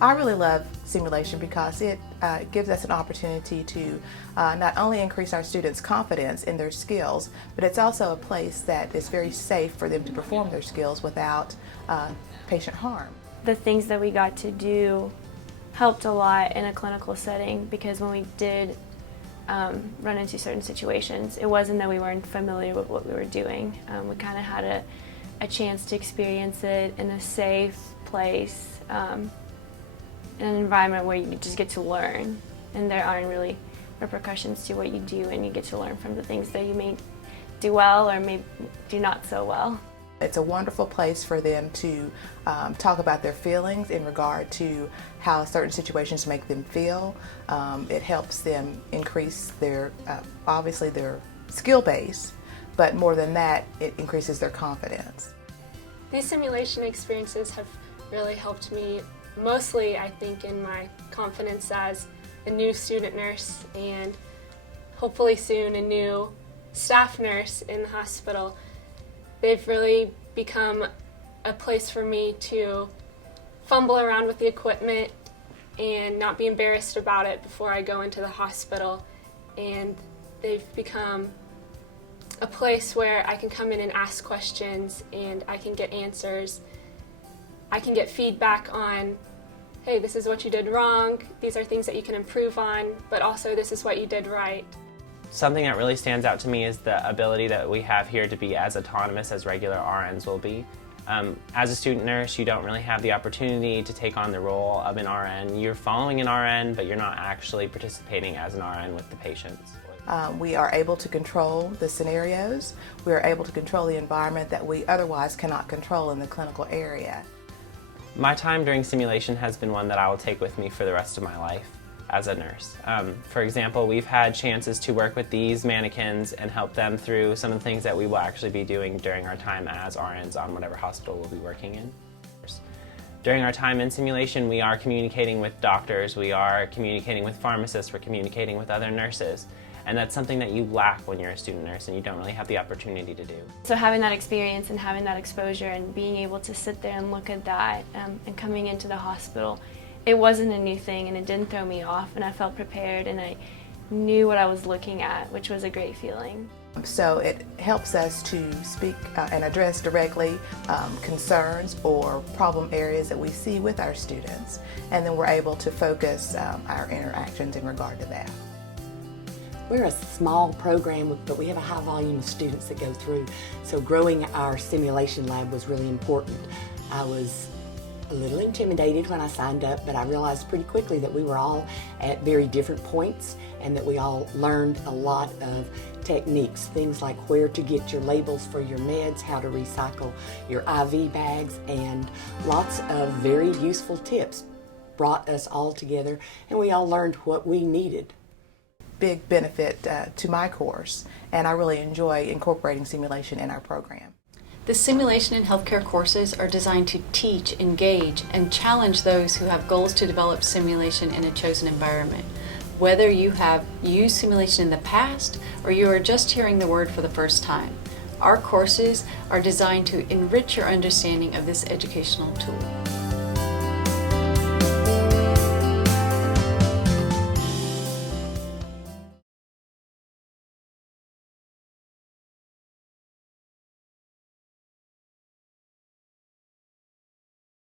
I really love simulation because it gives us an opportunity to not only increase our students' confidence in their skills, but it's also a place that is very safe for them to perform their skills without patient harm. The things that we got to do helped a lot in a clinical setting, because when we did run into certain situations, it wasn't that we weren't familiar with what we were doing. We kind of had a chance to experience it in a safe place, in an environment where you just get to learn, and there aren't really repercussions to what you do, and you get to learn from the things that you may do well or may do not so well. It's a wonderful place for them to talk about their feelings in regard to how certain situations make them feel. It helps them increase their, obviously their skill base, but more than that, it increases their confidence. These simulation experiences have really helped me, mostly I think, in my confidence as a new student nurse and hopefully soon a new staff nurse in the hospital. They've really become a place for me to fumble around with the equipment and not be embarrassed about it before I go into the hospital. And they've become a place where I can come in and ask questions and I can get answers. I can get feedback on, hey, this is what you did wrong, these are things that you can improve on, but also this is what you did right. Something that really stands out to me is the ability that we have here to be as autonomous as regular RNs will be. As a student nurse, you don't really have the opportunity to take on the role of an RN. You're following an RN, but you're not actually participating as an RN with the patients. We are able to control the scenarios. We are able to control the environment that we otherwise cannot control in the clinical area. My time during simulation has been one that I will take with me for the rest of my life as a nurse. For example, we've had chances to work with these mannequins and help them through some of the things that we will actually be doing during our time as RNs on whatever hospital we'll be working in. During our time in simulation, we are communicating with doctors, we are communicating with pharmacists, we're communicating with other nurses. And that's something that you lack when you're a student nurse and you don't really have the opportunity to do. So having that experience and having that exposure and being able to sit there and look at that and coming into the hospital, it wasn't a new thing and it didn't throw me off, and I felt prepared and I knew what I was looking at, which was a great feeling. So it helps us to speak and address directly concerns or problem areas that we see with our students, and then we're able to focus our interactions in regard to that. We're a small program, but we have a high volume of students that go through, so growing our simulation lab was really important. I was a little intimidated when I signed up, but I realized pretty quickly that we were all at very different points and that we all learned a lot of techniques, things like where to get your labels for your meds, how to recycle your IV bags, and lots of very useful tips brought us all together, and we all learned what we needed. Big benefit to my course, and I really enjoy incorporating simulation in our program. The simulation and healthcare courses are designed to teach, engage, and challenge those who have goals to develop simulation in a chosen environment. Whether you have used simulation in the past or you are just hearing the word for the first time, our courses are designed to enrich your understanding of this educational tool.